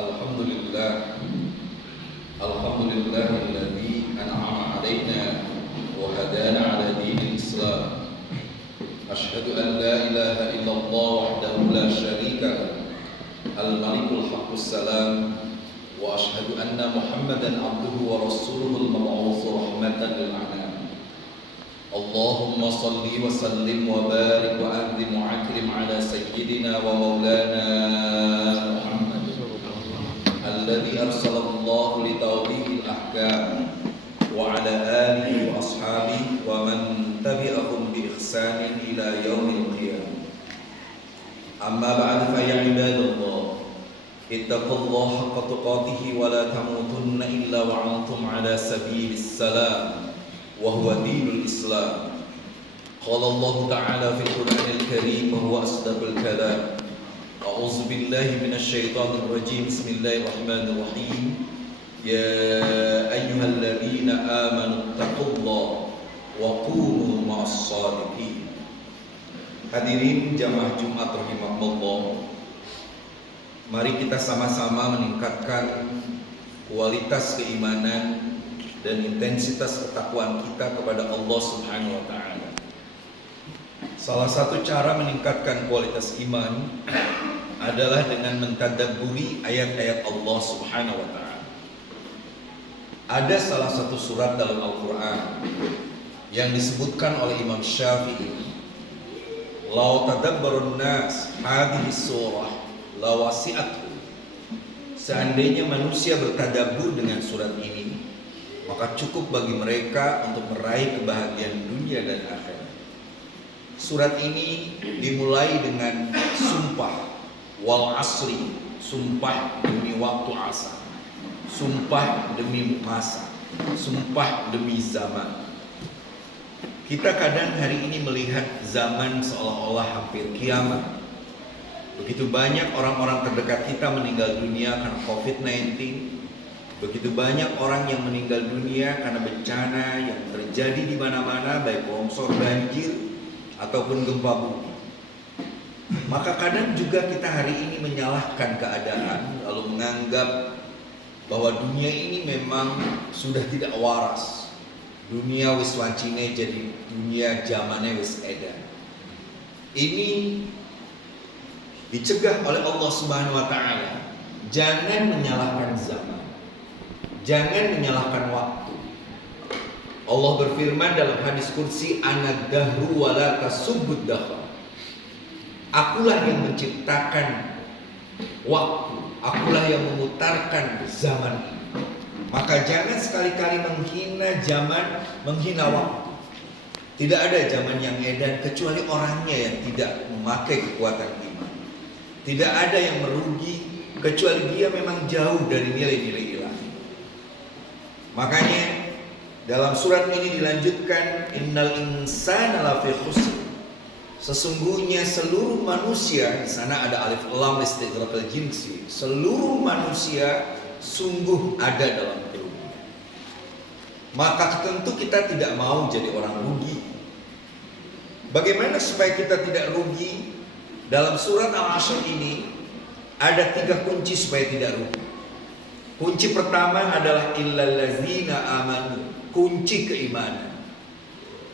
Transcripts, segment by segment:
Alhamdulillah, alhamdulillahilladzi an'ama 'alaina wa hadana 'ala dinil Islam. Asyhadu an la ilaha illallah wahdahu la syarika lahu, al-malikul haqqus salam, wa asyhadu anna Muhammadan 'abduhu wa rasuluhul mab'uts rahmatan lil 'alamin. Allahumma shalli wa sallim wa barik wa anzim wa akrim 'ala sayyidina wa maulana الذي أرسل الله لتوضيح الأحكام وعلى آله وأصحابه ومن تبعهم بإحسان إلى يوم القيامة. أما بعد فيا عباد الله اتقوا الله حق تقاته ولا تموتن إلا وأنتم على سبيل السلام وهو دين الإسلام. قال الله تعالى في القرآن الكريم وهو أصدق الكلام: أعوذ بالله من الشيطان الرجيم. بسم الله الرحمن الرحيم. يا أيها الذين آمنوا اتقوا الله وكونوا مع الصادقين. Hadirin jamaah Jumat rahimakumullah, mari kita sama-sama meningkatkan kualitas keimanan dan intensitas ketakwaan kita kepada Allah Subhanahu wa taala. Salah satu cara meningkatkan kualitas iman adalah dengan mentadabburi ayat-ayat Allah Subhanahu wa taala. Ada salah satu surat dalam Al-Qur'an yang disebutkan oleh Imam Syafi'i, "Lau tadabbarun nas hadhihi surah lawasi'athu." Seandainya manusia bertadabbur dengan surat ini, maka cukup bagi mereka untuk meraih kebahagiaan dunia dan akhirat. Surat ini dimulai dengan sumpah, wal asri, sumpah demi waktu asar, sumpah demi masa, sumpah demi zaman. Kita kadang hari ini melihat zaman seolah-olah hampir kiamat. Begitu banyak orang-orang terdekat kita meninggal dunia karena COVID-19. Begitu banyak orang yang meninggal dunia karena bencana yang terjadi di mana-mana, baik longsor, banjir, ataupun gempa bumi. Maka kadang juga kita hari ini menyalahkan keadaan, lalu menganggap bahwa dunia ini memang sudah tidak waras. Dunia wis wancine jadi dunia zamane wis edan. Ini dicegah oleh Allah Subhanahu wa taala. Jangan menyalahkan zaman. Jangan menyalahkan waktu. Allah berfirman dalam hadis kursi, "Ana dahru wa la tasubbud dahr." Akulah yang menciptakan waktu, akulah yang memutarkan zaman ini. Maka jangan sekali-kali menghina zaman, menghina waktu. Tidak ada zaman yang edan kecuali orangnya yang tidak memakai kekuatan iman. Tidak ada yang merugi kecuali dia memang jauh dari nilai-nilai ilahi. Makanya dalam surat ini dilanjutkan, "Innal insana lafi khusr." Sesungguhnya seluruh manusia, di sana ada alif lam istighraqal jinsi. Seluruh manusia sungguh ada dalam kerugian. Maka tentu kita tidak mau jadi orang rugi. Bagaimana supaya kita tidak rugi? Dalam surat Al-Ashr ini ada 3 kunci supaya tidak rugi. Kunci pertama adalah illal ladzina amanu. Kunci keimanan.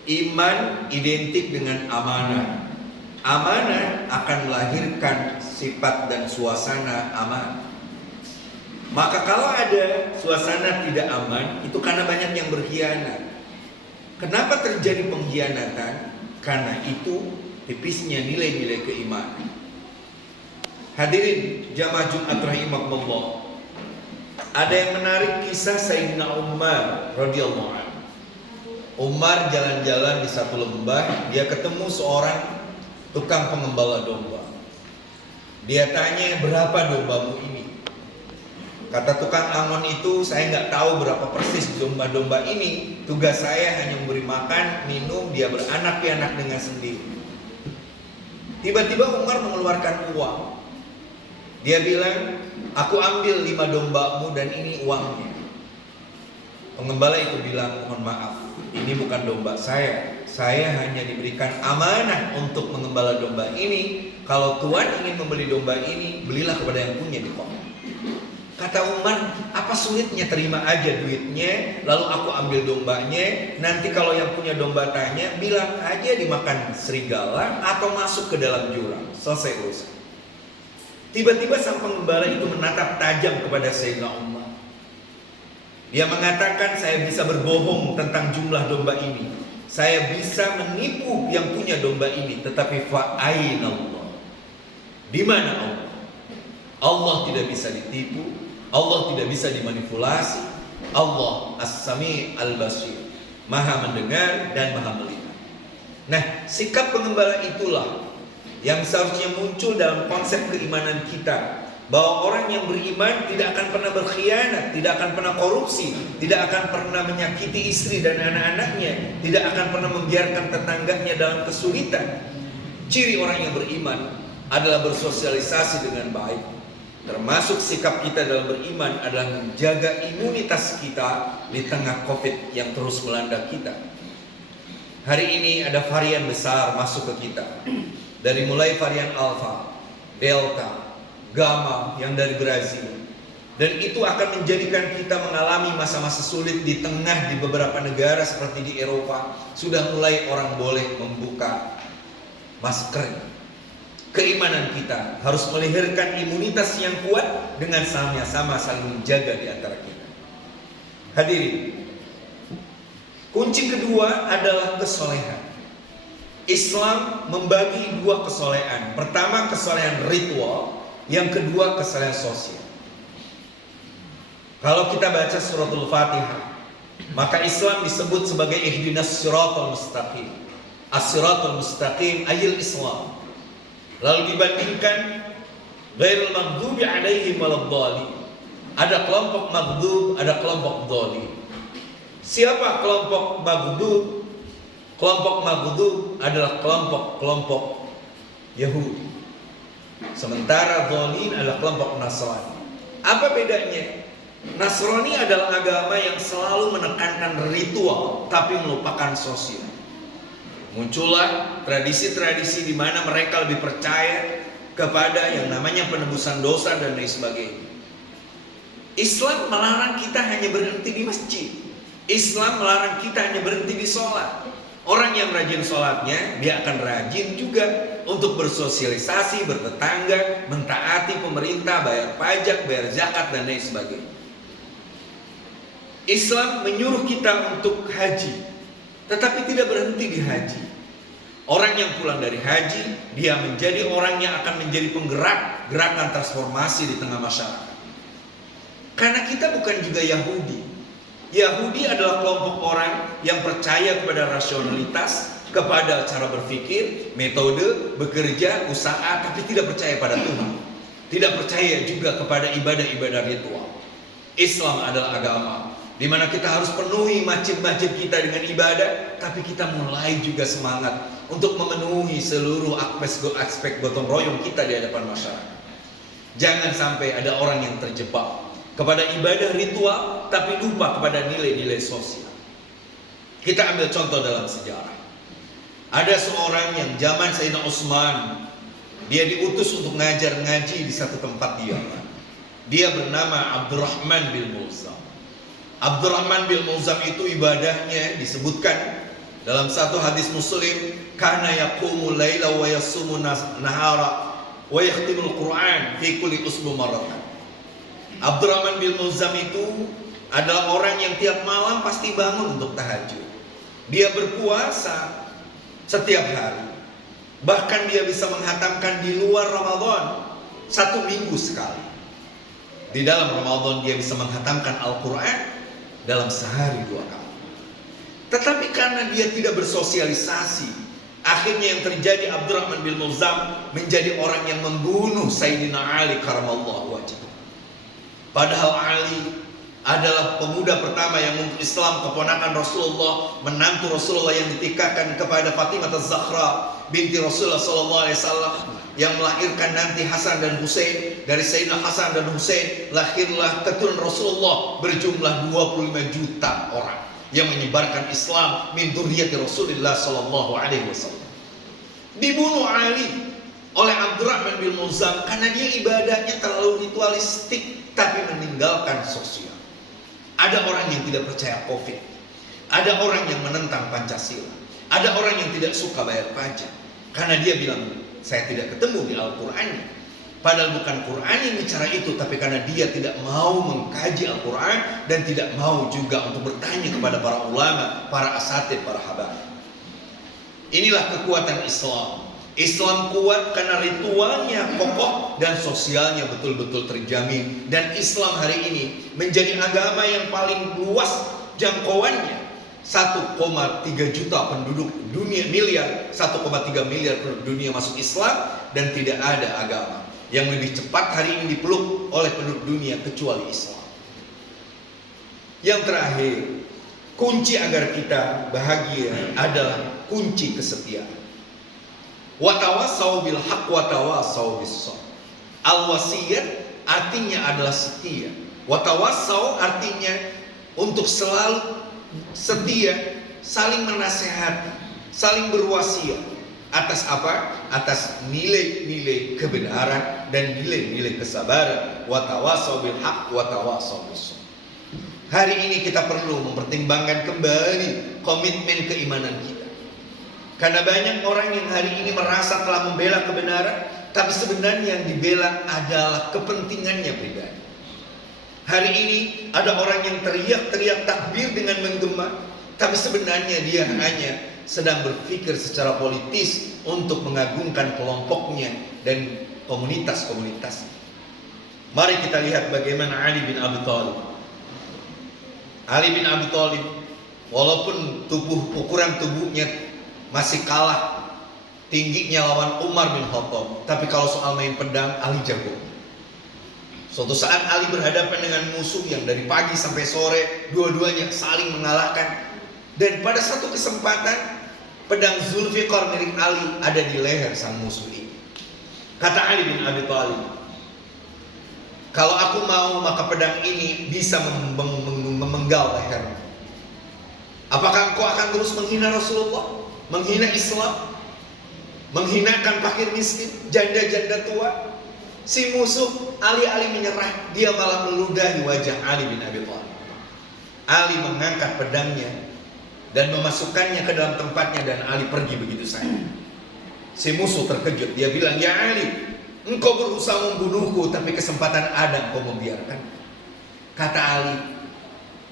Iman identik dengan amanah. Amanah akan melahirkan sifat dan suasana aman. Maka kalau ada suasana tidak aman, itu karena banyak yang berkhianat. Kenapa terjadi pengkhianatan? Karena itu tipisnya nilai-nilai keimanan. Hadirin jamaah Jumat rahimakumullah, ada yang menarik kisah Sayyidina Umar radhiyallahu anhu. Umar jalan-jalan di satu lembah, dia ketemu seorang tukang pengembala domba. Dia tanya, "Berapa dombamu ini?" Kata tukang angon itu, "Saya nggak tahu berapa persis domba-domba ini. Tugas saya hanya memberi makan, minum, dia beranak pianak dengan sendiri." Tiba-tiba Umar mengeluarkan uang. Dia bilang, "Aku ambil 5 dombamu dan ini uangnya." Pengembala itu bilang, "Mohon maaf, ini bukan domba saya. Saya hanya diberikan amanah untuk mengembala domba ini. Kalau Tuhan ingin membeli domba ini, belilah kepada yang punya di kota." Kata Umar, apa sulitnya, terima aja duitnya, lalu aku ambil dombanya. Nanti kalau yang punya domba tanya, bilang aja dimakan serigala atau masuk ke dalam jurang. Selesai urusan. Tiba-tiba sang penggembala itu menatap tajam kepada Sayyidina Umar. Dia mengatakan, saya bisa berbohong tentang jumlah domba ini, saya bisa menipu yang punya domba ini, tetapi fa'ain Allah, di mana Allah? Allah tidak bisa ditipu, Allah tidak bisa dimanipulasi. Allah As-Sami' Al-Basir, Maha mendengar dan Maha melihat. Nah, sikap pengembala itulah yang seharusnya muncul dalam konsep keimanan kita, bahwa orang yang beriman tidak akan pernah berkhianat, tidak akan pernah korupsi, tidak akan pernah menyakiti istri dan anak-anaknya, tidak akan pernah membiarkan tetangganya dalam kesulitan. Ciri orang yang beriman adalah bersosialisasi dengan baik. Termasuk sikap kita dalam beriman adalah menjaga imunitas kita di tengah COVID yang terus melanda kita. Hari ini ada varian besar masuk ke kita. Dari mulai varian Alpha, Delta, Gamma yang dari Brazil. Dan itu akan menjadikan kita mengalami masa-masa sulit di tengah di beberapa negara seperti di Eropa. Sudah mulai orang boleh membuka masker. Keimanan kita harus melahirkan imunitas yang kuat dengan sama-sama saling menjaga di antara kita. Hadirin, kunci kedua adalah kesolehan. Islam membagi dua kesolehan. Pertama, kesolehan ritual. Yang kedua, kesolehan sosial. Kalau kita baca suratul Fatihah, maka Islam disebut sebagai ihdinas siratal mustaqim. As-siratal mustaqim ayil Islam. Lalu dibandingkan ghairul maghdubi alaihim waladdallin. Ada kelompok maghdub, ada kelompok dhalin. Siapa kelompok maghdub? Kelompok maghdub adalah kelompok Yahudi. Sementara dhalin adalah kelompok Nasrani. Apa bedanya? Nasrani adalah agama yang selalu menekankan ritual tapi melupakan sosial. Muncullah tradisi-tradisi di mana mereka lebih percaya kepada yang namanya penebusan dosa dan lain sebagainya. Islam melarang kita hanya berhenti di masjid. Islam melarang kita hanya berhenti di sholat. Orang yang rajin sholatnya, dia akan rajin juga untuk bersosialisasi, bertetangga, mentaati pemerintah, bayar pajak, bayar zakat dan lain sebagainya. Islam menyuruh kita untuk haji, tetapi tidak berhenti di haji. Orang yang pulang dari haji, dia menjadi orang yang akan menjadi penggerak gerakan transformasi di tengah masyarakat. Karena kita bukan juga Yahudi. Yahudi adalah kelompok orang yang percaya kepada rasionalitas, kepada cara berpikir, metode, bekerja, usaha, tapi tidak percaya pada Tuhan. Tidak percaya juga kepada ibadah-ibadah ritual. Islam adalah agama di mana kita harus penuhi masjid-masjid kita dengan ibadah, tapi kita mulai juga semangat untuk memenuhi seluruh aspek gotong royong kita di hadapan masyarakat. Jangan sampai ada orang yang terjebak kepada ibadah ritual tapi lupa kepada nilai-nilai sosial. Kita ambil contoh dalam sejarah. Ada seorang yang zaman Sayyidina Utsman, dia diutus untuk ngajar ngaji di satu tempat di Yaman. Dia bernama Abdurrahman bin Mulzam. Abdurrahman bin Mulzam itu ibadahnya disebutkan dalam satu hadis Muslim, kana yaqumul laila wa yasumu nahara wa yakhtimul Quran fi kulli usbu marratan. Abdurrahman bin Mulzam itu adalah orang yang tiap malam pasti bangun untuk tahajud. Dia berpuasa setiap hari. Bahkan dia bisa menghatamkan di luar Ramadan 1 minggu sekali. Di dalam Ramadan dia bisa menghatamkan Al-Quran dalam sehari 2 kali. Tetapi karena dia tidak bersosialisasi, akhirnya yang terjadi, Abdurrahman bin Mulzam menjadi orang yang membunuh Sayyidina Ali karamallahu wajhahu. Padahal Ali adalah pemuda pertama yang masuk Islam, keponakan Rasulullah, menantu Rasulullah yang ditikahkan kepada Fatimah Az-Zahra binti Rasulullah SAW, yang melahirkan nanti Hasan dan Husain. Dari Sayyidina Hasan dan Husain lahirlah keturunan Rasulullah berjumlah 25 juta orang yang menyebarkan Islam min dzurriyyati Rasulullah SAW. Dibunuh Ali oleh Abdurrahman bin Mulzam karena dia ibadahnya terlalu ritualistik tapi meninggalkan sosial. Ada orang yang tidak percaya Covid, ada orang yang menentang Pancasila, ada orang yang tidak suka bayar pajak karena dia bilang saya tidak ketemu di Al-Qur'an. Padahal bukan Quran yang bicara itu, tapi karena dia tidak mau mengkaji Al-Quran dan tidak mau juga untuk bertanya kepada para ulama, para asatid, para habaib. Inilah kekuatan Islam. Islam kuat karena ritualnya kokoh dan sosialnya betul-betul terjamin. Dan Islam hari ini menjadi agama yang paling luas jangkauannya. 1,3 juta penduduk dunia, 1,3 miliar penduduk dunia masuk Islam, dan tidak ada agama yang lebih cepat hari ini dipeluk oleh penduduk dunia kecuali Islam. Yang terakhir, kunci agar kita bahagia adalah kunci kesetiaan. Wa tawassau bil haqq wa tawassau bis sabr. Al-wasiyat artinya adalah setia. Wa tawassau artinya untuk selalu setia, saling menasehati, saling berwasiat. Atas apa? Atas nilai-nilai kebenaran dan nilai-nilai kesabaran. Wa tawasaw bil haqq wa tawasaw bis sabr. Hari ini kita perlu mempertimbangkan kembali komitmen keimanan kita. Karena banyak orang yang hari ini merasa telah membela kebenaran, tapi sebenarnya yang dibela adalah kepentingannya pribadi. Hari ini ada orang yang teriak-teriak takbir dengan menggema, tapi sebenarnya dia hanya sedang berpikir secara politis untuk mengagungkan kelompoknya dan komunitas-komunitasnya. Mari kita lihat bagaimana Ali bin Abi Thalib. Ali bin Abi Thalib, walaupun ukuran tubuhnya masih kalah tingginya lawan Umar bin Khattab, tapi kalau soal main pedang, Ali jago. Suatu saat Ali berhadapan dengan musuh yang dari pagi sampai sore dua-duanya saling mengalahkan. Dan pada satu kesempatan pedang Zulfiqar milik Ali ada di leher sang musuh ini. Kata Ali bin Abi Thalib, kalau aku mau maka pedang ini bisa memenggal lehermu. Apakah engkau akan terus menghina Rasulullah, menghina Islam, menghinakan fakir miskin, janda-janda tua? Si musuh alih-alih menyerah, dia malah meludahi wajah Ali bin Abi Thalib. Ali mengangkat pedangnya dan memasukkannya ke dalam tempatnya, dan Ali pergi begitu saja. Si musuh terkejut, dia bilang, ya Ali, engkau berusaha membunuhku, tapi kesempatan ada engkau membiarkan. Kata Ali,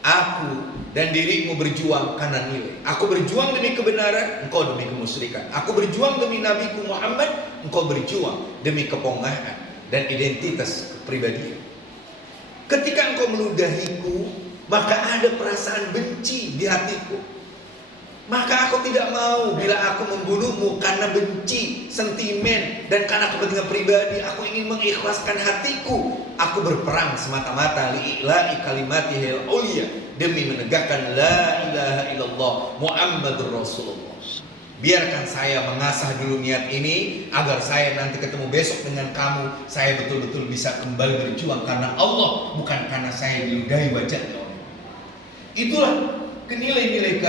aku dan dirimu berjuang karena nilai. Aku berjuang demi kebenaran, engkau demi kemusyrikan. Aku berjuang demi Nabiku Muhammad, engkau berjuang demi kepongahan dan identitas kepribadian. Ketika engkau meludahiku, maka ada perasaan benci di hatiku. Maka aku tidak mau bila aku membunuhmu karena benci, sentimen, dan karena kepentingan pribadi. Aku ingin mengikhlaskan hatiku. Aku berperang semata-mata li'ila'i kalimatihil ulia, demi menegakkan la ilaha illallah Muhammadur Rasulullah. Biarkan saya mengasah dulu niat ini, agar saya nanti ketemu besok dengan kamu, saya betul-betul bisa kembali berjuang karena Allah, bukan karena saya diludahi wajahnya. Itulah nilai-nilai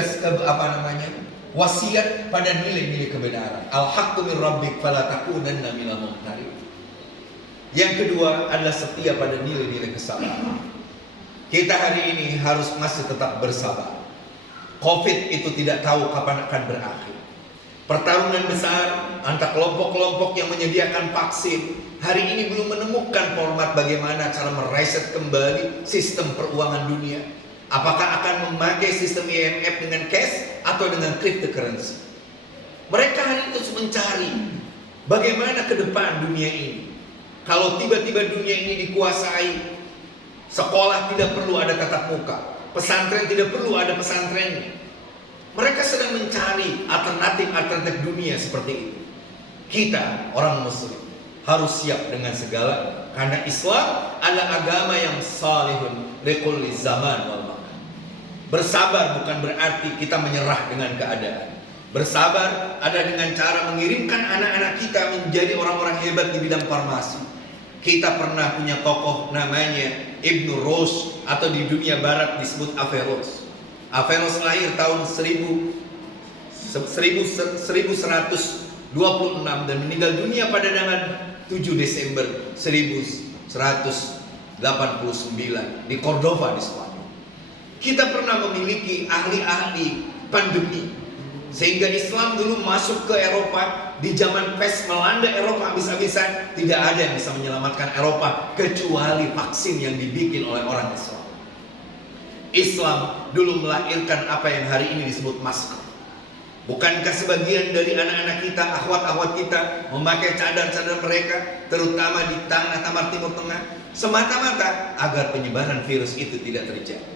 wasiat pada nilai-nilai kebenaran. Al-haqqu min rabbik fala takunanna minal mumtarin. Yang kedua adalah setia pada nilai-nilai kesabaran. Kita hari ini harus masih tetap bersabar. Covid itu tidak tahu kapan akan berakhir. Pertarungan besar antara kelompok-kelompok yang menyediakan vaksin hari ini belum menemukan format bagaimana cara mereset kembali sistem peruangan dunia. Apakah akan memakai sistem IMF dengan cash atau dengan cryptocurrency? Mereka hari ini terus mencari bagaimana ke depan dunia ini. Kalau tiba-tiba dunia ini dikuasai, sekolah tidak perlu ada tatap muka, pesantren tidak perlu ada pesantrennya. Mereka sedang mencari alternatif dunia seperti itu. Kita orang Muslim harus siap dengan segala, karena Islam adalah agama yang salihun likulli zaman wal makan. Bersabar bukan berarti kita menyerah dengan keadaan. Bersabar ada dengan cara mengirimkan anak-anak kita menjadi orang-orang hebat di bidang farmasi. Kita pernah punya tokoh namanya Ibnu Rushd, atau di dunia barat disebut Averroes. Averroes lahir tahun 1100 dan meninggal dunia pada tanggal 7 Desember 1189 di Cordova di Spanyol. Kita pernah memiliki ahli-ahli pandemi, sehingga Islam dulu masuk ke Eropa. Di zaman pes melanda Eropa habis-habisan, tidak ada yang bisa menyelamatkan Eropa kecuali vaksin yang dibikin oleh orang Islam. Islam dulu melahirkan apa yang hari ini disebut masker. Bukankah sebagian dari anak-anak kita, akhwat-akhwat kita memakai cadar-cadar mereka, terutama di tanah Timur Tengah, semata-mata agar penyebaran virus itu tidak terjadi.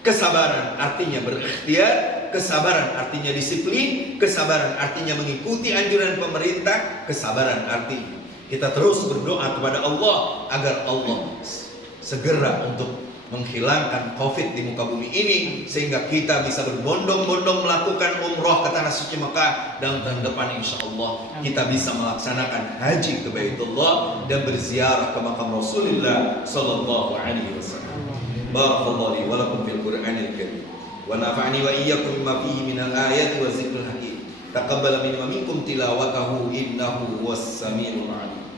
Kesabaran artinya berikhtiar, kesabaran artinya disiplin, kesabaran artinya mengikuti anjuran pemerintah, kesabaran artinya kita terus berdoa kepada Allah agar Allah segera untuk menghilangkan COVID di muka bumi ini, sehingga kita bisa berbondong-bondong melakukan umroh ke tanah suci Mekah, dan tahun depan insya Allah kita bisa melaksanakan haji ke Baitullah dan berziarah ke makam Rasulullah Sallallahu Alaihi Wasallam. Barakallahu li wa lakum fil Qur'anil Karim wa nafa'ani wa iyyakum bima fihi minal ayati wa zikril hakim. Taqabbal minna wa minkum tilawatahu innahu huwas samiul 'alim.